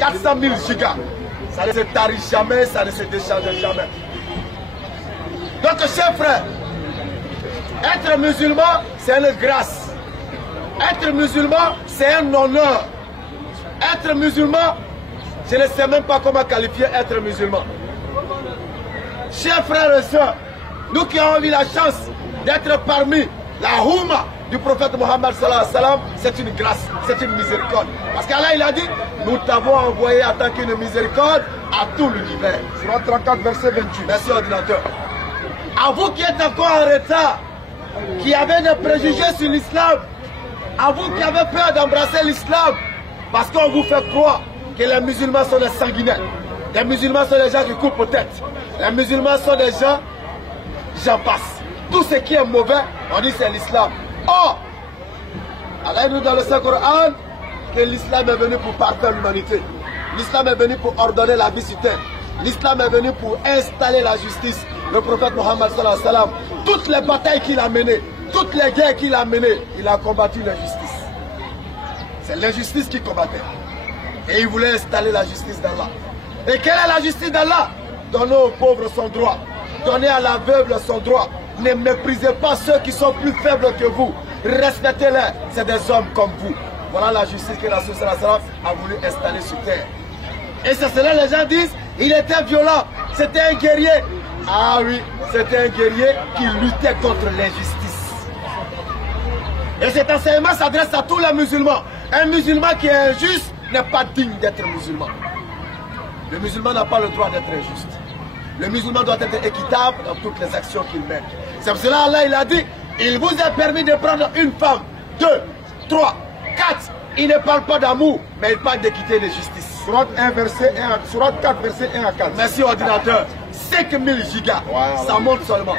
400 000 gigas. Ça ne se tarit jamais, ça ne se décharge jamais. Donc, chers frères, être musulman, c'est une grâce. Être musulman, c'est un honneur. Être musulman, je ne sais même pas comment qualifier être musulman. Chers frères et sœurs, nous qui avons eu la chance d'être parmi la Houma du prophète Mohammed sallallahu alayhi wa sallam, c'est une grâce, c'est une miséricorde. Parce qu'Allah il a dit, nous t'avons envoyé en tant qu'une miséricorde à tout l'univers. Surat 34, verset 28. Merci ordinateur. À vous qui êtes encore en retard, qui avez des préjugés sur l'islam, à vous qui avez peur d'embrasser l'islam, parce qu'on vous fait croire que les musulmans sont des sanguinaires. Les musulmans sont des gens qui coupent aux têtes. Les musulmans sont des gens, j'en passe. Tout ce qui est mauvais, on dit c'est l'islam. Or, Allah nous dit dans le Saint-Coran que l'islam est venu pour parfaire l'humanité. L'islam est venu pour ordonner la vie sur terre. L'islam est venu pour installer la justice. Le prophète Mohammed sallallahu alayhi wa sallam, toutes les batailles qu'il a menées, toutes les guerres qu'il a menées, il a combattu l'injustice. C'est l'injustice qu'il combattait. Et il voulait installer la justice d'Allah. Et quelle est la justice d'Allah? Donnez aux pauvres son droit. Donnez à l'aveugle son droit. Ne méprisez pas ceux qui sont plus faibles que vous. Respectez-les. C'est des hommes comme vous. Voilà la justice que la Rasul a voulu installer sur terre. Et c'est cela les gens disent, il était violent, c'était un guerrier. Ah oui, c'était un guerrier qui luttait contre l'injustice. Et cet enseignement s'adresse à tous les musulmans. Un musulman qui est injuste n'est pas digne d'être musulman. Le musulman n'a pas le droit d'être injuste. Le musulman doit être équitable dans toutes les actions qu'il mène. C'est pour cela Allah il a dit, il vous est permis de prendre une femme, 2, 3, 4. Il ne parle pas d'amour, mais il parle d'équité et de justice. Surat 1, verset 1, Surat 4, verset 1 à 4. Merci ordinateur. 5000 gigas, wow. Ça monte seulement.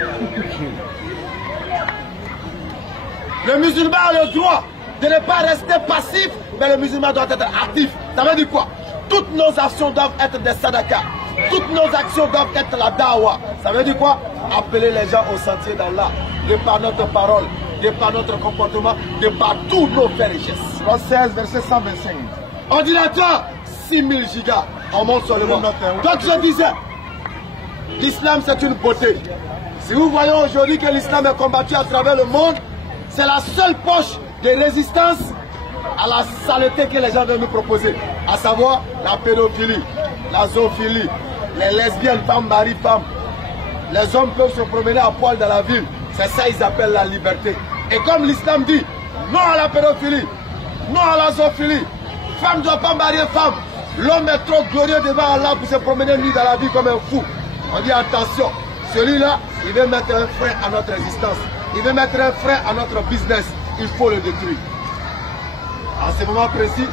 Le musulman a le droit de ne pas rester passif, mais le musulman doit être actif. Ça veut dire quoi? Toutes nos actions doivent être des sadakas. Toutes nos actions doivent être la dawa. Ça veut dire quoi? Appeler les gens au sentier d'Allah, de par notre parole, de par notre comportement, de par tous nos faits et gestes. Surat 16, verset 125. Ordinateur, 6000 gigas, on monte seulement. Donc je disais, l'islam c'est une beauté. Si vous voyez aujourd'hui que l'islam est combattu à travers le monde, c'est la seule poche de résistance à la saleté que les gens veulent nous proposer. À savoir la pédophilie, la zoophilie, les lesbiennes, femmes, mari, femmes. Les hommes peuvent se promener à poil dans la ville. C'est ça qu'ils appellent la liberté. Et comme l'islam dit, non à la pédophilie, non à la zoophilie. Femme ne doit pas marier femme. L'homme est trop glorieux devant Allah pour se promener nuit dans la vie comme un fou. On dit attention, celui-là, il veut mettre un frein à notre existence. Il veut mettre un frein à notre business. Il faut le détruire. À ce moment précis,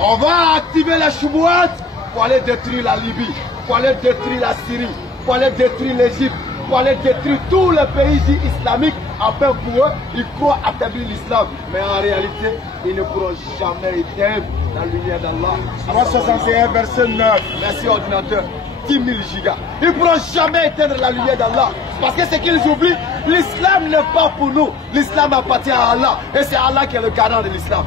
on va activer les choubouates pour aller détruire la Libye, pour aller détruire la Syrie, pour aller détruire l'Égypte, pour aller détruire tous les pays dits islamiques, afin pour eux, ils croient affaiblir l'islam. Mais en réalité, ils ne pourront jamais éteindre la lumière d'Allah. 361, verset 9. Merci ordinateur. 10 000 gigas. Ils ne pourront jamais éteindre la lumière d'Allah. Parce que ce qu'ils oublient, l'islam n'est pas pour nous. L'islam appartient à Allah. Et c'est Allah qui est le garant de l'islam.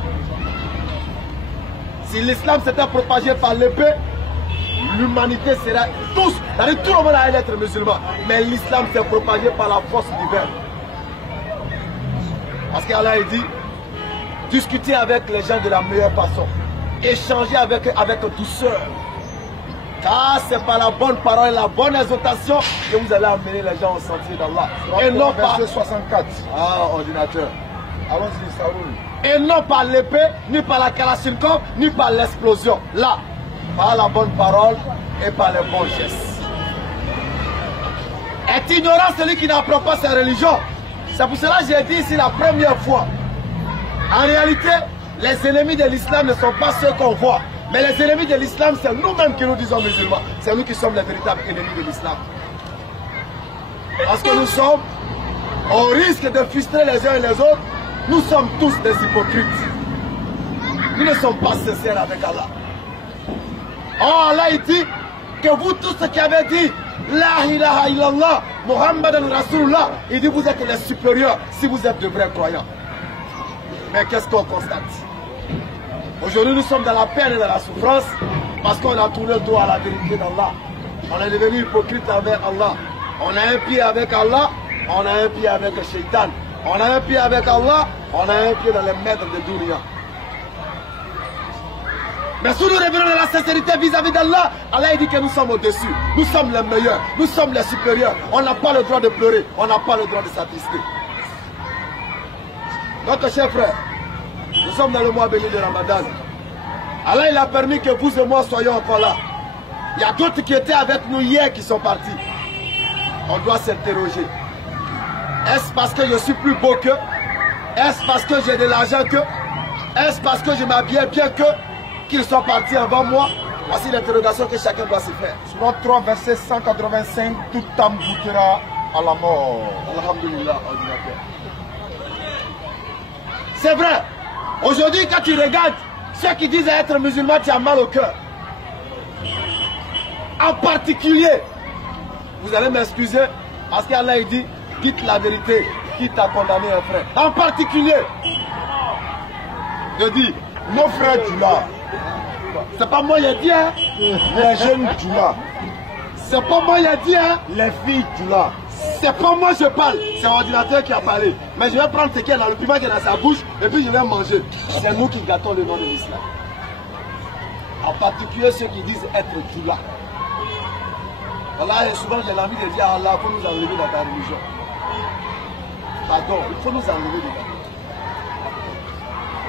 Si l'islam s'était propagé par l'épée, l'humanité serait tous, c'est-à-dire tout le monde allait être musulman. Mais l'islam s'est propagé par la force du verbe. Parce qu'Allah dit, discuter avec les gens de la meilleure façon. Échanger avec eux avec douceur. Car c'est par la bonne parole et la bonne exhortation que vous allez amener les gens au sentier d'Allah. Et non par... 64. Ah, ordinateur. Allons-y, ça roule. Et non par l'épée, ni par la kalachnikov, ni par l'explosion. Là, par la bonne parole et par les bons gestes. Est ignorant celui qui n'apprend pas sa religion. C'est pour cela que j'ai dit ici la première fois. En réalité, les ennemis de l'islam ne sont pas ceux qu'on voit. Mais les ennemis de l'islam, c'est nous-mêmes qui nous disons musulmans. C'est nous qui sommes les véritables ennemis de l'islam. Parce que nous sommes, au risque de frustrer les uns et les autres, nous sommes tous des hypocrites. Nous ne sommes pas sincères avec Allah. Oh, Allah il dit que vous tous qui avez dit La ilaha illallah, Muhammadan Rasulullah, il dit vous êtes les supérieurs si vous êtes de vrais croyants. Mais qu'est-ce qu'on constate? Aujourd'hui nous sommes dans la peine et dans la souffrance. parce qu'on a tourné le dos à la vérité d'Allah. On est devenu hypocrite avec Allah. On a un pied avec Allah, on a un pied avec le shaitan. On a un pied avec Allah, on a un pied dans les maîtres de dunya. Mais si nous revenons à la sincérité vis-à-vis d'Allah, Allah dit que nous sommes au-dessus. Nous sommes les meilleurs, nous sommes les supérieurs. On n'a pas le droit de pleurer, on n'a pas le droit de s'attrister. Donc, chers frères, nous sommes dans le mois béni de Ramadan. Allah il a permis que vous et moi soyons encore là. Il y a d'autres qui étaient avec nous hier qui sont partis. On doit s'interroger. Est-ce parce que je suis plus beau qu'eux? Est-ce parce que j'ai de l'argent qu'eux? Est-ce parce que je m'habille bien qu'eux qu'ils sont partis avant moi? Voici l'interrogation que chacun doit se faire. Surat 3, verset 185, tout âme goûtera à la mort. Alhamdulillah, ordinateur. C'est vrai. Aujourd'hui, quand tu regardes ceux qui disent être musulmans, tu as mal au cœur. En particulier, vous allez m'excuser, parce qu'Allah dit, dites la vérité, qui t'a condamné un frère. En particulier, je dis, Nos frères Djoula, c'est pas moi qui ai dit, hein. les jeunes Djoula, C'est pas moi qui ai dit, hein. les filles Djoula. C'est pas moi je parle, c'est l'ordinateur qui a parlé. Mais je vais prendre ce qui est dans le piment qui est dans sa bouche et puis je vais manger. C'est nous qui gâtons le nom de l'islam. En particulier ceux qui disent être Djoula. Voilà, et souvent j'ai l'envie de dire à Allah, il faut nous enlever dans ta religion. Pardon, il faut nous enlever dedans.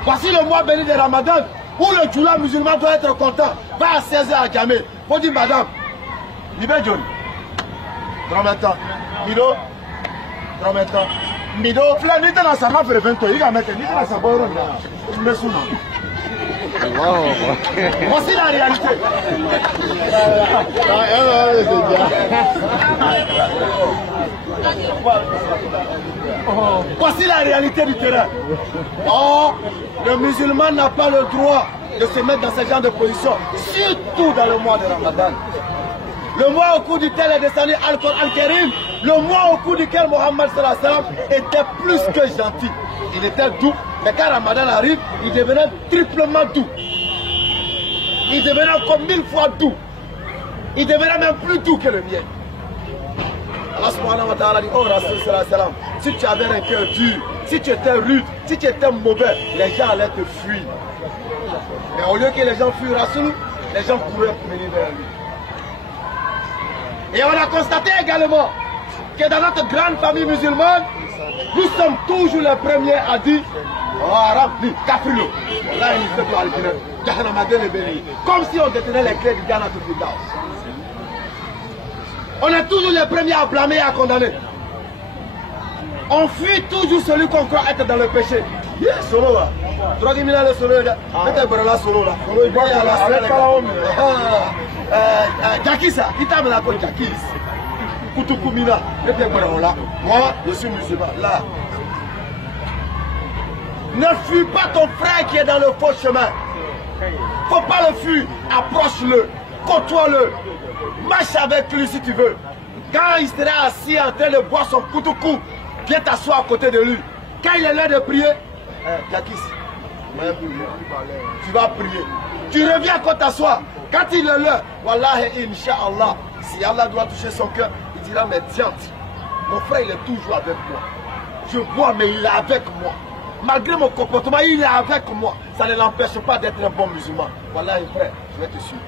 Voici le mois béni de Ramadan où le Djoula musulman doit être content. Va à 16h à Gamé. Il faut dire madame, libère Johnny. Drometan. Mido. Drometan. Mido. Fla, ni tana sama fere fento, il va mettre, ni tana sa boiro na. Mesuna. Voici la réalité. Voici la réalité du terrain. Oh, le musulman n'a pas le droit de se mettre dans ce genre de position, surtout dans le mois de Ramadan. Le mois au cours duquel est descendu Al-Qur'an Karim, le mois au cours duquel Mohammed sallallahu alayhi wa sallam était plus que gentil. Il était doux, mais quand Ramadan arrive, il devenait triplement doux. Il devenait comme 1000 fois doux. Il devenait même plus doux que le mien. Allah subhanahu wa ta'ala dit, oh Rasul sallallahu alayhi wa sallam, si tu avais un cœur dur, si tu étais rude, si tu étais mauvais, les gens allaient te fuir. Mais au lieu que les gens fuient Rasul, les gens couraient pour venir vers lui. Et on a constaté également que dans notre grande famille musulmane, nous sommes toujours les premiers à dire comme si on détenait les clés du Ghana tout plus tard. On est toujours les premiers à blâmer et à condamner. On fuit toujours celui qu'on croit être dans le péché. Solo là. Drogue mina le solo là. Peut-être la solo là. Solo il va la Jakisa, il t'a mis la côte Jakis. Kutukumina, peut-être là. Moi, je suis musulman. Là. Ne fuis pas ton frère qui est dans le faux chemin. Faut pas le fuir. Approche-le. Côtoie-le. Marche avec lui si tu veux. Quand il sera assis en train de boire son koutoukou, viens t'asseoir à côté de lui. Quand il est l'heure de prier, Jakis, tu vas prier. Tu reviens quand t'assois. Quand il est l'heure, Wallahi, Inch'Allah, si Allah doit toucher son cœur, il dira, mais tiens, mon frère il est toujours avec moi. Je bois, mais il est avec moi. Malgré mon comportement, il est avec moi. Ça ne l'empêche pas d'être un bon musulman. Voilà, frère, je vais te suivre.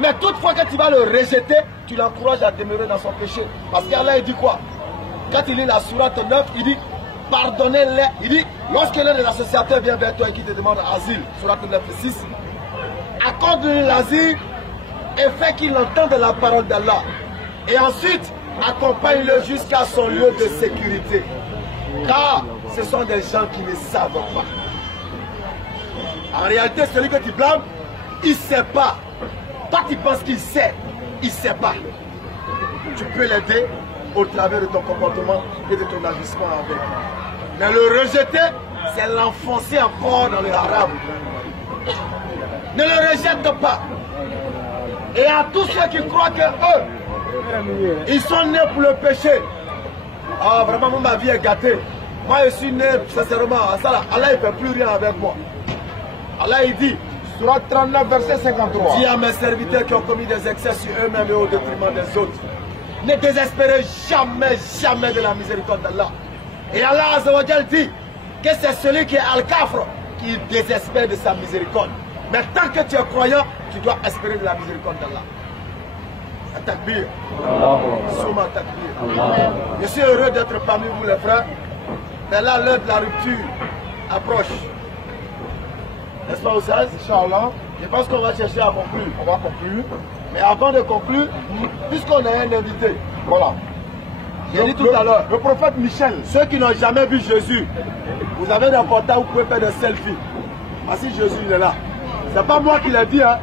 Mais toutefois que tu vas le rejeter, tu l'encourages à demeurer dans son péché. Parce qu'Allah, il dit quoi? Quand il lit la sourate 9, il dit, pardonnez-les. Il dit, lorsque l'un des associateurs vient vers toi et qui te demande asile, sourate 9, 6, accorde-lui l'asile et fais qu'il entende la parole d'Allah. Et ensuite, accompagne-le jusqu'à son lieu de sécurité. Car ce sont des gens qui ne savent pas. En réalité, celui que tu blâmes, il ne sait pas. Toi, tu penses qu'il sait. Il ne sait pas. Tu peux l'aider au travers de ton comportement et de ton agissement avec. Mais le rejeter, c'est l'enfoncer encore dans le haram. Ne le rejette pas. Et à tous ceux qui croient que eux, ils sont nés pour le péché. Ah, vraiment, ma vie est gâtée. Moi, je suis né, sincèrement, à ça, Allah, il ne fait plus rien avec moi. Allah, il dit, Surat 39, verset 53. Dis à mes serviteurs qui ont commis des excès sur eux-mêmes et au détriment des autres. Ne désespérez jamais, jamais de la miséricorde d'Allah. Et Allah Azzawajal dit que c'est celui qui est Al-Kafr qui désespère de sa miséricorde. Mais tant que tu es croyant, tu dois espérer de la miséricorde d'Allah. Takbir. Souma takbir. Je suis heureux d'être parmi vous les frères. Mais là, l'heure de la rupture approche. N'est-ce pas, Oussaz? Inch'Allah. Je pense qu'on va chercher à conclure. On va conclure. Mais avant de conclure, puisqu'on a un invité, Voilà. j'ai dit tout à l'heure, Le prophète Michel. ceux qui n'ont jamais vu Jésus, vous avez des portables, vous pouvez faire des selfies. Voici Jésus, il est là. C'est pas moi qui l'ai dit, hein,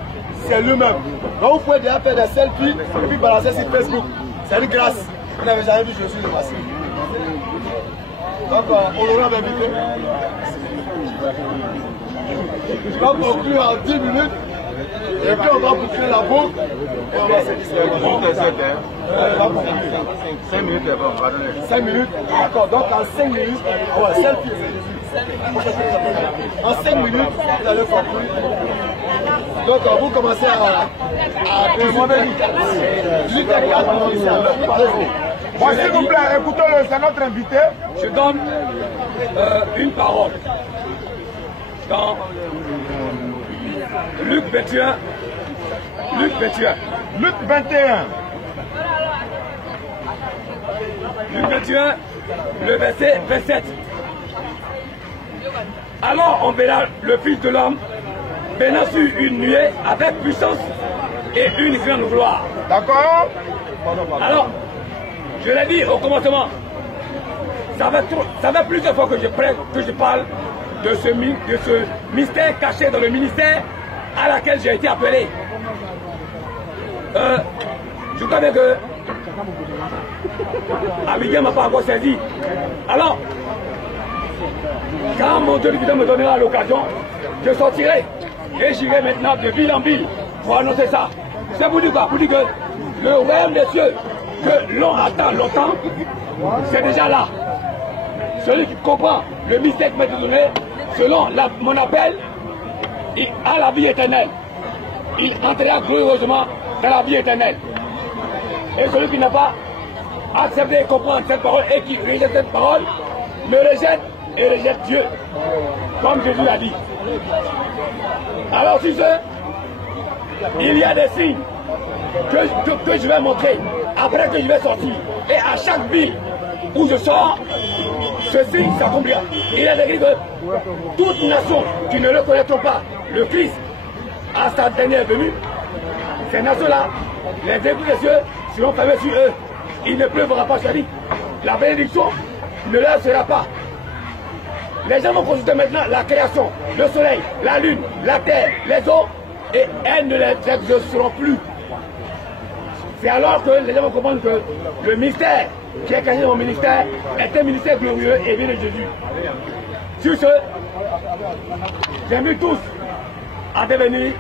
c'est lui-même. Donc vous pouvez déjà faire des selfies et puis balancer sur Facebook. C'est une grâce. Vous n'avez jamais vu Jésus, le voici. Donc on l'aura invité. Je vais conclure en 10 minutes. Et puis on va boucler la boucle et on va se distribuer. 5 minutes est bon, on va donner. 5 minutes, d'accord. Donc en 5 minutes, ouais, selfie. En 5 minutes, vous allez conclure. Donc vous commencez à demander. Bon, s'il vous plaît, écoutez-le, c'est notre invité. Je donne une parole dans Luc 21. Luc 21. Luc 21. Luc 21, le verset 27. Alors on verra le Fils de l'homme venant sur une nuée avec puissance et une grande gloire. D'accord? Alors, je l'ai dit au commencement, ça fait plusieurs fois que je parle de ce mystère caché dans le ministère à laquelle j'ai été appelé. Je crois bien que Abidjan ne m'a pas encore saisi. Alors, quand mon Dieu me donnera l'occasion, je sortirai et j'irai maintenant de ville en ville pour annoncer ça. C'est pour dire quoi? Pour dire que le royaume des cieux, que l'on attend longtemps, c'est déjà là. Celui qui comprend le mystère qui m'a été donné, selon mon appel, il a la vie éternelle. Il entrera glorieusement dans la vie éternelle. Et celui qui n'a pas accepté et comprendre cette parole et qui rejette cette parole, me rejette et rejette Dieu, comme Jésus l'a dit. Alors si il y a des signes que je vais montrer après que je vais sortir. Et à chaque ville où je sors, ce signe s'accomplira. Il est écrit que toute nation qui ne reconnaîtra pas le Christ à sa dernière venue, ces nations-là, les écluses des cieux seront fermés sur eux. Il ne pleuvra pas sur la vie. La bénédiction ne leur sera pas. Les gens vont consulter maintenant la création, le soleil, la lune, la terre, les eaux, et elles ne les exauceront plus. C'est alors que les gens vont comprendre que le mystère qui est caché dans mon ministère est un ministère glorieux et vient de Jésus. Sur ce, j'invite tous à devenir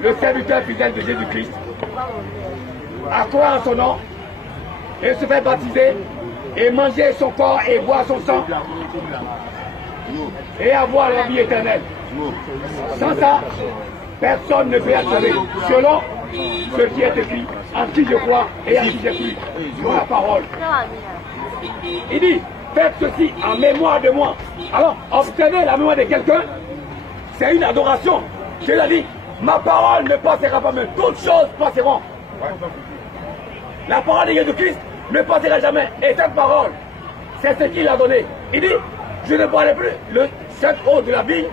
le serviteur fidèle de Jésus-Christ, à croire en son nom et se faire baptiser et manger son corps et boire son sang et avoir la vie éternelle. Sans ça, personne ne peut être sauvé, selon ce qui est écrit, en qui je crois et en qui j'ai cru, sur la parole. Il dit, faites ceci en mémoire de moi. Alors, obtenez la mémoire de quelqu'un, c'est une adoration. Jésus a dit, ma parole ne passera pas, mais toutes choses passeront. La parole de Jésus-Christ ne passera jamais. Et cette parole, c'est ce qu'il a donné. Il dit, je ne boirai plus cette eau de la vie,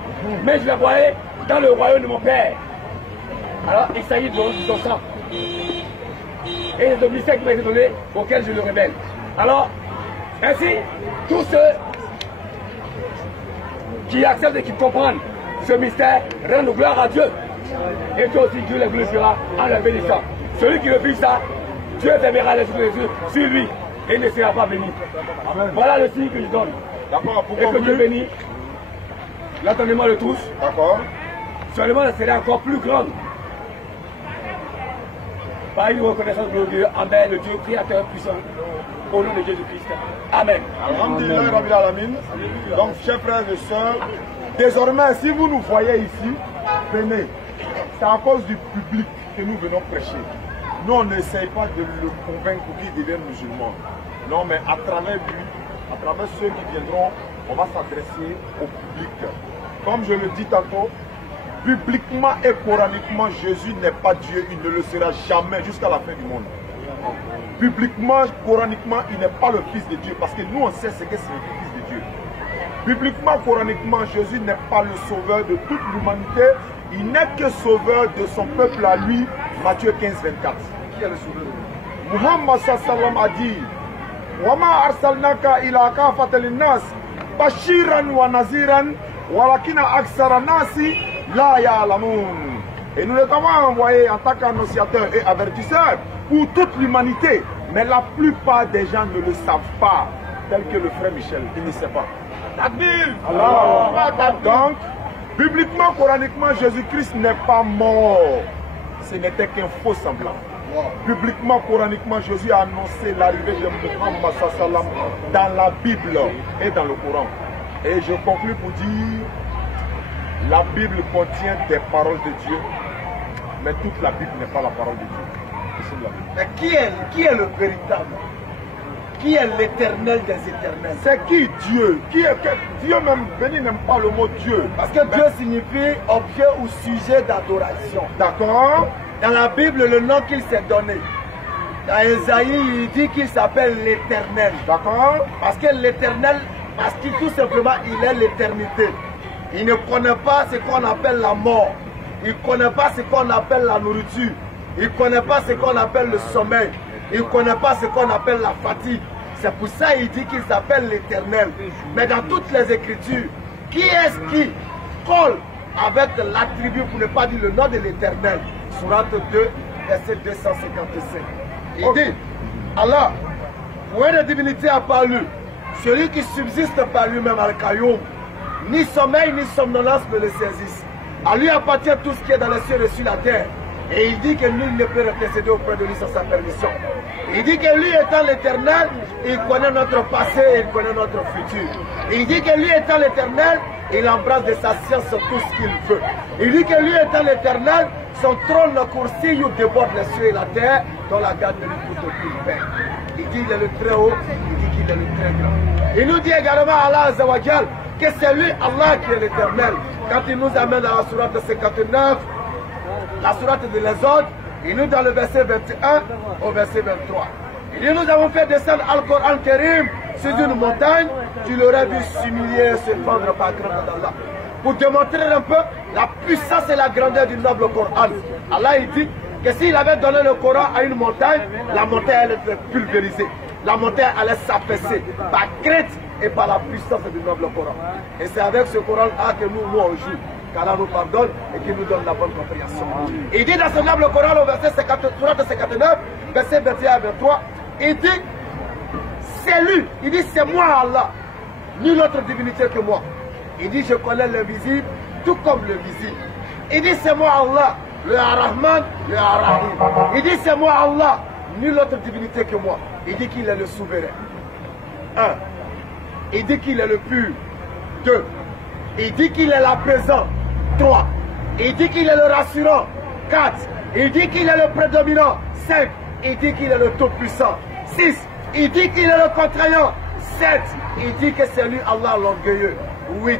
mais je la boirai dans le royaume de mon Père. Alors, il s'agit de son sang. Et c'est le mystère qui m'a été donné, auquel je le révèle. Alors, ainsi, tous ceux qui acceptent et qui comprennent ce mystère rendent gloire à Dieu. Et toi aussi, Dieu les glorifiera en le bénissant. Celui qui refuse ça, Dieu fermera les yeux sur lui et ne sera pas béni. Amen. Voilà le signe que je donne. D'accord, et que Dieu bénit l'entendement de tous. D'accord. Seulement, elle serait encore plus grande. Par une reconnaissance glorieuse envers le Dieu créateur puissant, au nom de Jésus-Christ. Amen. Alhamdulillah Rabbil Alamin. Donc, chers frères et sœurs, Désormais, si vous nous voyez ici, venez. C'est à cause du public que nous venons prêcher. Nous, on n'essaye pas de le convaincre pour qu'il devienne musulman. Non, mais à travers lui, à travers ceux qui viendront, on va s'adresser au public. Comme je le dis tantôt, publiquement et coraniquement, Jésus n'est pas Dieu, il ne le sera jamais jusqu'à la fin du monde. Publiquement, coraniquement, il n'est pas le Fils de Dieu, parce que nous on sait ce que c'est le Fils de Dieu. Publiquement, coraniquement, Jésus n'est pas le sauveur de toute l'humanité, il n'est que sauveur de son peuple à lui, Matthieu 15, 24. Qui est le sauveur? Muhammad sallam a dit, Wama arsalnaka ila kafata linnas, bashiran wa naziran, walakina aksara nasi la ya'lamun. Et nous les avons envoyés en tant qu'annonciateurs et avertisseurs pour toute l'humanité. Mais la plupart des gens ne le savent pas. Tel que le frère Michel, il ne sait pas. Donc, bibliquement, coraniquement, Jésus-Christ n'est pas mort. Ce n'était qu'un faux semblant. Publiquement, coraniquement, Jésus a annoncé l'arrivée de Muhammad sallam dans la Bible et dans le Coran. Et je conclue pour dire, la Bible contient des paroles de Dieu, mais toute la Bible n'est pas la parole de Dieu. Mais qui est le véritable? Qui est l'éternel des éternels? C'est qui Dieu? Dieu même, béni n'aime pas le mot Dieu. Parce que Dieu signifie objet ou sujet d'adoration. D'accord? Dans la Bible, le nom qu'il s'est donné, dans Ésaïe, il dit qu'il s'appelle l'éternel. D'accord? Parce que l'éternel, parce que tout simplement, il est l'éternité. Il ne connaît pas ce qu'on appelle la mort. Il ne connaît pas ce qu'on appelle la nourriture. Il ne connaît pas ce qu'on appelle le sommeil. Il ne connaît pas ce qu'on appelle la fatigue. C'est pour ça qu'il dit qu'il s'appelle l'éternel. Mais dans toutes les Écritures, qui est-ce qui colle avec l'attribut, pour ne pas dire le nom de l'éternel? Sourate 2, verset 255. Il dit, Allah, pour une divinité à part lui, celui qui subsiste par lui-même al-Qayoum, ni sommeil ni somnolence ne le saisissent. À lui appartient tout ce qui est dans les cieux et sur la terre. Et il dit que nul ne peut intercéder auprès de lui sans sa permission. Il dit que lui étant l'éternel, il connaît notre passé et il connaît notre futur. Il dit que lui étant l'éternel, il embrasse de sa science tout ce qu'il veut. Il dit que lui étant l'éternel, son trône le coursiille où déborde les cieux et la terre, dont la garde de lui pour tout le père. Il dit qu'il est le très haut, il dit qu'il est le très grand. Il nous dit également Allah Azzawajal que c'est lui Allah qui est l'éternel. Quand il nous amène dans la sourate 59, la sourate de l'Exode, il nous dans le verset 21 au verset 23. Il dit, nous avons fait descendre Al-Qur'an Karim sur une montagne, tu l'aurais vu s'humilier et se prendre par grande d'Allah. Pour démontrer un peu la puissance et la grandeur du noble Coran. Allah il dit que s'il avait donné le Coran à une montagne, la montagne allait être pulvérisée. La montagne allait s'affaisser par crainte et par la puissance du noble Coran. Et c'est avec ce Coran-là que nous on joue. Qu'Allah nous pardonne et qu'il nous donne la bonne compréhension. Il dit dans ce noble Coran au verset 59, verset 21 à 23, il dit, c'est lui, il dit c'est moi Allah, nulle autre divinité que moi. Il dit je connais l'invisible tout comme le visible. Il dit c'est moi Allah, le Ar-Rahman, le Ar-Rahim. Il dit c'est moi Allah, nulle autre divinité que moi. Il dit qu'il est le souverain. 1. Il dit qu'il est le pur. 2. Il dit qu'il est l'apaisant. 3. Il dit qu'il est le rassurant. 4. Il dit qu'il est le prédominant. 5. Il dit qu'il est le tout-puissant. 6. Il dit qu'il est le contraignant. 7. Il dit que c'est lui Allah l'orgueilleux. 8.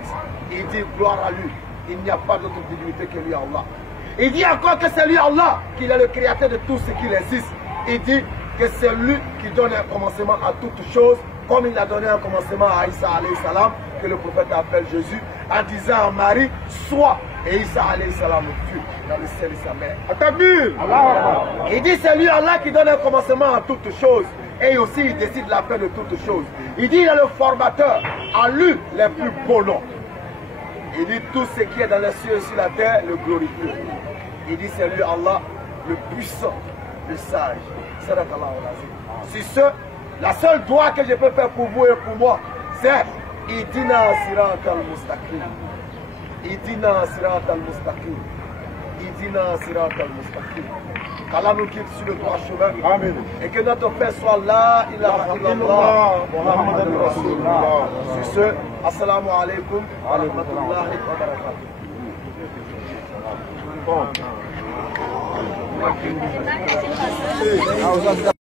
Il dit gloire à lui. Il n'y a pas d'autre divinité que lui Allah. Il dit encore que c'est lui Allah, qu'il est le créateur de tout ce qui existe. Il dit que c'est lui qui donne un commencement à toutes choses, comme il a donné un commencement à Isa alayhi salam, que le prophète appelle Jésus, en disant à Marie, sois, et Isa alayhi salam fut dans le ciel de sa mère. Il dit c'est lui Allah qui donne un commencement à toutes choses, et aussi il décide la fin de toutes choses. Il dit il est le formateur, à lui les plus beaux noms. Il dit tout ce qui est dans les cieux et sur la terre le glorifie. Il dit c'est lui Allah, le puissant, le sage. Si ce, la seule doigt que je peux faire pour vous et pour moi, c'est Idina Sirat al-Mustaqim. Idina Sirat al-Mustaqim. Idina Sirat al-Mustaqim. qu'Allah nous guide sur le droit chemin. Amen. Et que notre paix soit là, ilaha illallah, Muhammad Rasulullah. Sur ce, assalamu alaikum wa rahmatullahi wa barakatuh.